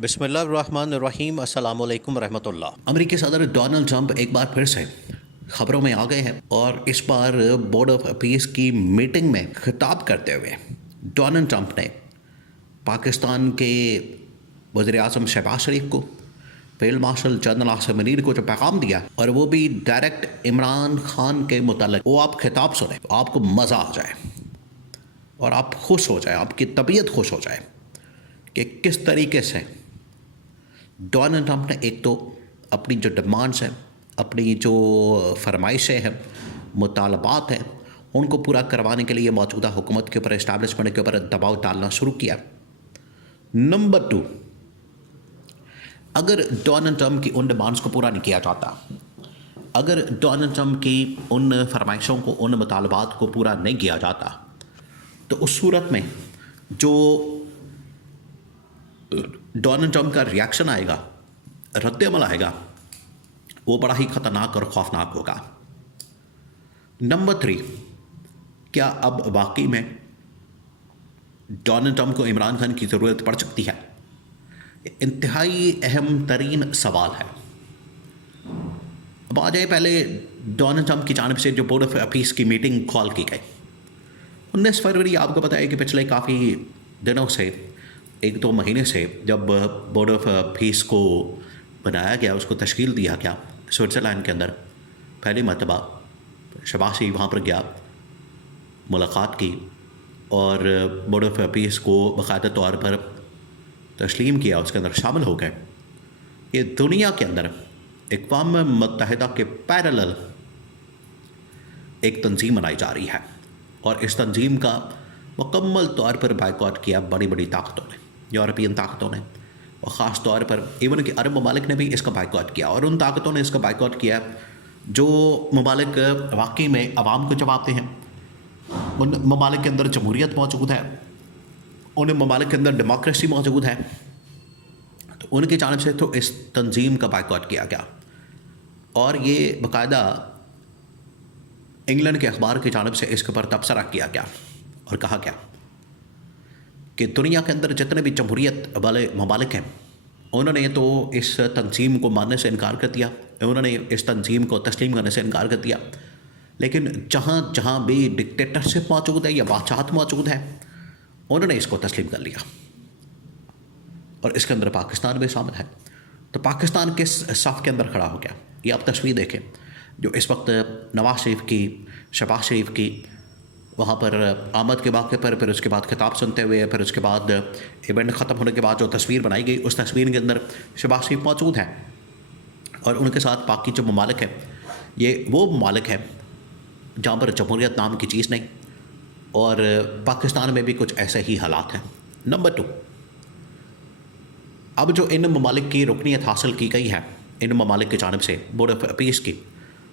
बिस्मिल्लाहिर्रहमानिर्रहीम अस्सलामु अलैकुम रहमतुल्लाह। अमेरिकी सदर डोनाल्ड ट्रंप एक बार फिर से खबरों में आ गए हैं और इस बार बोर्ड ऑफ अपीस की मीटिंग में खिताब करते हुए डोनाल्ड ट्रंप ने पाकिस्तान के वज़ीर आज़म शहबाज शरीफ को, field marshal general Asim Munir को जो पैगाम दिया, और वो भी डायरेक्ट इमरान खान के मुताल्लिक, वो आप खिताब सुने तो आपको मज़ा आ जाए और आप खुश हो जाए, आपकी तबीयत खुश हो जाए कि किस तरीके से डोनाल्ड ट्रंप ने एक तो अपनी जो डिमांड्स हैं, अपनी जो फरमाइशें हैं, मुतालबात हैं, उनको पूरा करवाने के लिए मौजूदा हुकूमत के ऊपर, इस्टेब्लिशमेंट के ऊपर दबाव डालना शुरू किया। नंबर 2, अगर डोनाल्ड ट्रंप की उन डिमांड्स को पूरा नहीं किया जाता, अगर डोनाल्ड ट्रंप की उन फरमाइशों को, उन मुतालबात को पूरा नहीं किया जाता, तो उस सूरत में जो डोनाल्ड ट्रंप का रिएक्शन आएगा, रद्द-ए-अमल आएगा, वो बड़ा ही ख़तरनाक और खौफनाक होगा। नंबर 3, क्या अब वाकई में डोनाल्ड ट्रंप को इमरान खान की ज़रूरत पड़ सकती है? इंतहाई अहम तरीन सवाल है। अब आ जाए पहले डोनाल्ड ट्रंप की जानिब से जो बोर्ड ऑफ अपीस की मीटिंग कॉल की गई। 19 फरवरी, आपको पता है कि पिछले काफ़ी दिनों से, 1-2 महीने से, जब बोर्ड ऑफ अपीस को बनाया गया, उसको तश्कील दिया गया स्विट्ज़रलैंड के अंदर, पहली मरतबा शहबाज शरीफ वहाँ पर गया, मुलाकात की और बोर्ड ऑफ अपीस को बाकायदा तौर पर तस्लीम किया, उसके अंदर शामिल हो गए। ये दुनिया के अंदर अक़वाम मुत्तहिदा के पैरेलल एक तंजीम बनाई जा रही है और इस तंजीम का मुकम्मल तौर पर बायकॉट किया बड़ी बड़ी ताकतों ने, यूरोपियन ताकतों ने, और ख़ास तौर पर इवन कि अरब ममालिक ने भी इसका बायकॉट किया। और उन ताकतों ने इसका बायकॉट किया जो ममालिक वाकई में आवाम को जवाबते हैं, उन ममालिक के अंदर जमहूरियत मौजूद है, उन ममालिक के अंदर डेमोक्रेसी मौजूद है, तो उनकी जानिब से तो इस तंजीम का बायकॉट किया गया। और ये बाकायदा इंग्लैंड के अखबार की जानिब से इसके ऊपर तबसरा किया गया और कहा गया कि दुनिया के अंदर जितने भी जमहूरियत वाले ममालिक हैं, उन्होंने तो इस तंजीम को मानने से इनकार कर दिया, उन्होंने इस तंजीम को तस्लीम करने से इनकार कर दिया। लेकिन जहाँ जहाँ भी डिक्टेटरशिप मौजूद है या बादशाहत मौजूद है, उन्होंने इसको तस्लीम कर लिया और इसके अंदर पाकिस्तान भी शामिल है। तो पाकिस्तान किस सफ़ के अंदर खड़ा हो गया? ये आप तस्वीर देखें जो इस वक्त नवाज शरीफ की, शहबाज शरीफ की वहाँ पर आमद के मौके पर, फिर उसके बाद खिताब सुनते हुए, फिर उसके बाद इवेंट ख़त्म होने के बाद जो तस्वीर बनाई गई, उस तस्वीर के अंदर शहबाज शरीफ मौजूद हैं और उनके साथ बाकी जो ममालिक हैं, ये वो ममालिक हैं जहाँ पर जमहूरियत नाम की चीज़ नहीं, और पाकिस्तान में भी कुछ ऐसे ही हालात हैं। नंबर 2, अब जो इन ममालिक की रुकनीत हासिल की गई है, इन ममालिक की जानिब से बोर्ड ऑफ अपीस की,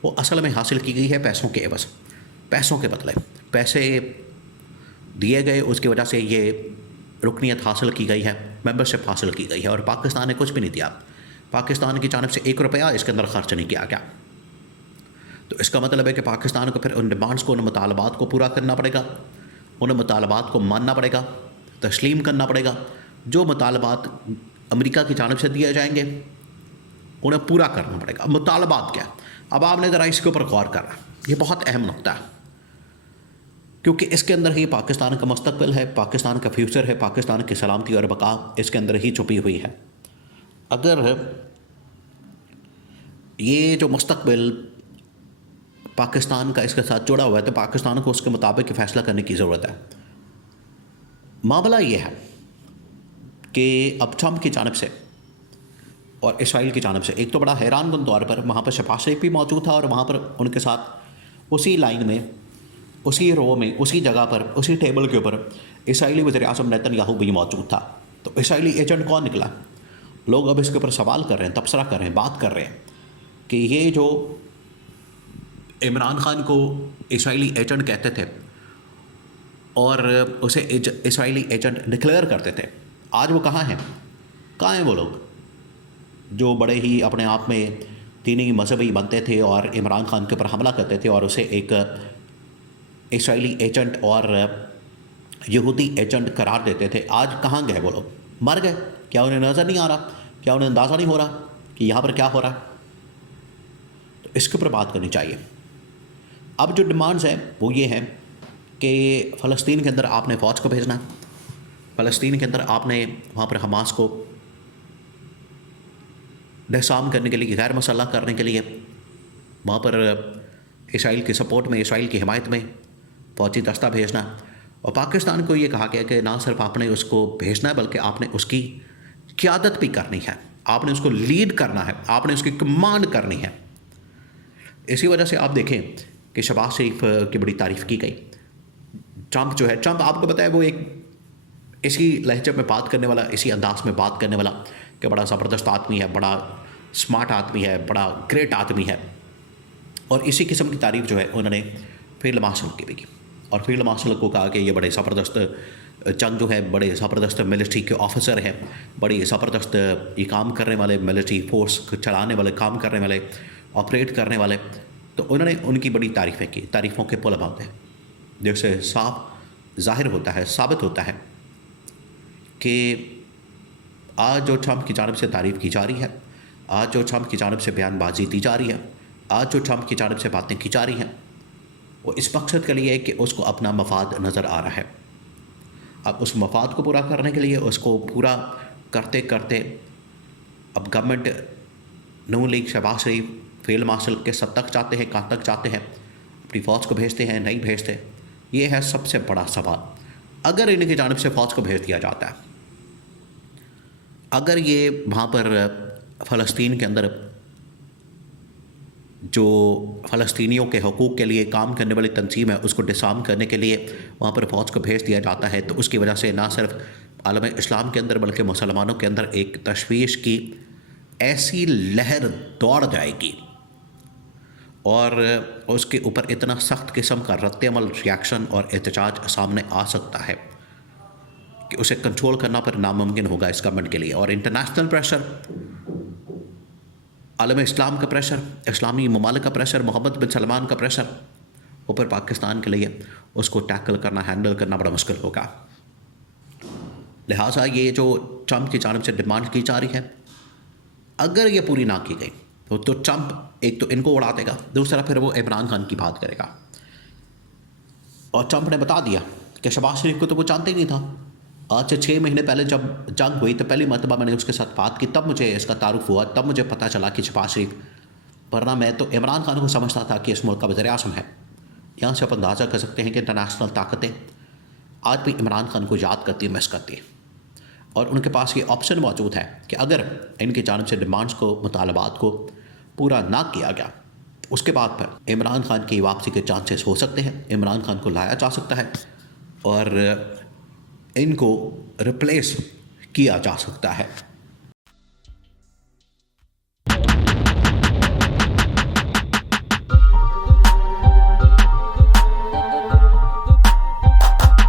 वो असल में हासिल की गई है पैसों के एवज़, पैसों के बदले पैसे दिए गए, उसकी वजह से ये रुकनीत हासिल की गई है, मेंबरशिप हासिल की गई है, और पाकिस्तान ने कुछ भी नहीं दिया। पाकिस्तान की जानिब से 1 रुपया इसके अंदर खर्च नहीं किया गया। तो इसका मतलब है कि पाकिस्तान को फिर उन डिमांड्स को, उन मुतालबात को पूरा करना पड़ेगा, उन मुतालबात को मानना पड़ेगा, तस्लीम करना पड़ेगा। जो मुतालबात अमेरिका की जानिब से दिए जाएंगे उन्हें पूरा करना पड़ेगा। मुतालबात क्या? अब आपने ज़रा इसके ऊपर गौर करना, ये बहुत अहम नुक्ता है, क्योंकि इसके अंदर ही पाकिस्तान का मुस्तकबिल है, पाकिस्तान का फ्यूचर है, पाकिस्तान की सलामती और बका इसके अंदर ही छुपी हुई है। अगर ये जो मुस्तकबिल पाकिस्तान का इसके साथ जुड़ा हुआ है, तो पाकिस्तान को उसके मुताबिक फ़ैसला करने की ज़रूरत है। मामला ये है कि अब ट्रंप की जानिब से और इसराइल की जानिब से एक तो बड़ा हैरानकुन तौर पर वहाँ पर शहबाज शरीफ भी मौजूद था, और वहाँ पर उनके साथ उसी लाइन में, उसी रो में, उसी जगह पर, उसी टेबल के ऊपर इसराइली वज़ीर आज़म नेतन्याहू भी मौजूद था। तो इसराइली एजेंट कौन निकला? लोग अब इसके ऊपर सवाल कर रहे हैं, तबसरा कर रहे हैं, बात कर रहे हैं कि ये जो इमरान खान को इसराइली एजेंट कहते थे और उसे इसराइली एजेंट डिक्लेयर करते थे, आज वो कहाँ हैं? कहाँ हैं वो लोग जो बड़े ही अपने आप में दीनी मजहबी बनते थे और इमरान खान के ऊपर हमला करते थे और उसे एक इसराइली एजेंट और यहूदी एजेंट करार देते थे? आज कहाँ गए वो लोग? मर गए। क्या उन्हें नज़र नहीं आ रहा? क्या उन्हें अंदाज़ा नहीं हो रहा कि यहाँ पर क्या हो रहा है? तो इसके ऊपर बात करनी चाहिए। अब जो डिमांड्स हैं वो ये हैं कि फ़लस्तीन के अंदर आपने फ़ौज को भेजना है, फ़लस्तीन के अंदर आपने वहाँ पर हमास को डिसआर्म करने के लिए, गैर मसल्लह करने के लिए, वहाँ पर इसराइल की सपोर्ट में, इसराइल की हिमायत में फ़ौजी दस्ता भेजना। और पाकिस्तान को ये कहा गया कि ना सिर्फ आपने उसको भेजना है बल्कि आपने उसकी क़यादत भी करनी है, आपने उसको लीड करना है, आपने उसकी कमांड करनी है। इसी वजह से आप देखें कि शहबाज शरीफ की बड़ी तारीफ़ की गई। ट्रंप जो है, ट्रंप आपको पता है वो एक इसी लहजे में बात करने वाला, इसी अंदाज में बात करने वाला कि बड़ा ज़बरदस्त आदमी है, बड़ा स्मार्ट आदमी है, बड़ा ग्रेट आदमी है। और इसी किस्म की तारीफ़ जो है उन्होंने फील्ड मार्शल की भी की, और फील्ड मार्शल को कहा कि ये बड़े ज़बरदस्त जंग जो है, बड़े ज़बरदस्त मिलिट्री के ऑफिसर हैं, बड़ी ज़बरदस्त ये काम करने वाले, मिलिट्री फोर्स चलाने वाले, काम करने वाले, ऑपरेट करने वाले। तो उन्होंने उनकी बड़ी तारीफ़ें की, तारीफ़ों के पुल बांधे, जिससे साफ ज़ाहिर होता है, साबित होता है कि आज जो ट्रंप की जानिब से तारीफ़ की जा रही है, आज जो ट्रंप की जानिब से बयानबाजी दी जा रही है, आज जो ट्रंप की जानिब से बातें की जा रही हैं, वो इस मकसद के लिए है कि उसको अपना मफाद नज़र आ रहा है। अब उस मफाद को पूरा करने के लिए, उसको पूरा करते करते अब गवर्नमेंट नून लीग, शहबाज शरीफ फील्ड मार्शल के सब तक जाते हैं, कहाँ तक जाते हैं, अपनी फ़ौज को भेजते हैं, नहीं भेजते। ये है सबसे बड़ा सवाल। अगर इनकी जानिब से फ़ौज को भेज दिया जाता है, अगर ये वहाँ पर फ़लस्तीन के अंदर जो फ़लस्तीनियों के हकूक़ के लिए काम करने वाली तंजीम है उसको डिसआर्म करने के लिए वहाँ पर फ़ौज को भेज दिया जाता है, तो उसकी वजह से ना सिर्फ आलम इस्लाम के अंदर बल्कि मुसलमानों के अंदर एक तशवीश की ऐसी लहर दौड़ जाएगी और उसके ऊपर इतना सख्त किस्म का रद्द-ए-अमल, रिएक्शन और एहतजाज सामने आ सकता है कि उसे कंट्रोल करना पर नामुमकिन होगा इस गवर्नमेंट के लिए। और इंटरनेशनल प्रेशर, आलम इस्लाम का प्रेशर, इस्लामी ममालिक का प्रेशर, मोहम्मद बिन सलमान का प्रेशर ऊपर पाकिस्तान के लिए, उसको टैकल करना, हैंडल करना बड़ा मुश्किल होगा। लिहाजा ये जो ट्रंप की जानिब से डिमांड की जा रही है, अगर ये पूरी ना की गई तो ट्रंप एक तो इनको उड़ा देगा, दूसरा फिर वो इमरान खान की बात करेगा। और ट्रंप ने बता दिया कि शहबाज शरीफ को तो वो जानते ही नहीं था। आज से 6 महीने पहले जब जंग हुई तो पहली मरतबा मैंने उसके साथ बात की, तब मुझे इसका तारुफ हुआ, तब मुझे पता चला कि शहबाज शरीफ, वरना मैं तो इमरान खान को समझता था कि इस मुल्क का वज़ीर आज़म है। यहाँ से आप अंदाज़ा कर सकते हैं कि इंटरनेशनल ताकतें आज भी इमरान खान को याद करती है, मिस करती है, और उनके पास ये ऑप्शन मौजूद है कि अगर इनकी जानिब से डिमांड्स को, मुतालबात को पूरा ना किया गया तो उसके बाद पर इमरान खान की वापसी के चांसेस हो सकते हैं, इमरान खान को लाया जा सकता है और इनको रिप्लेस किया जा सकता है।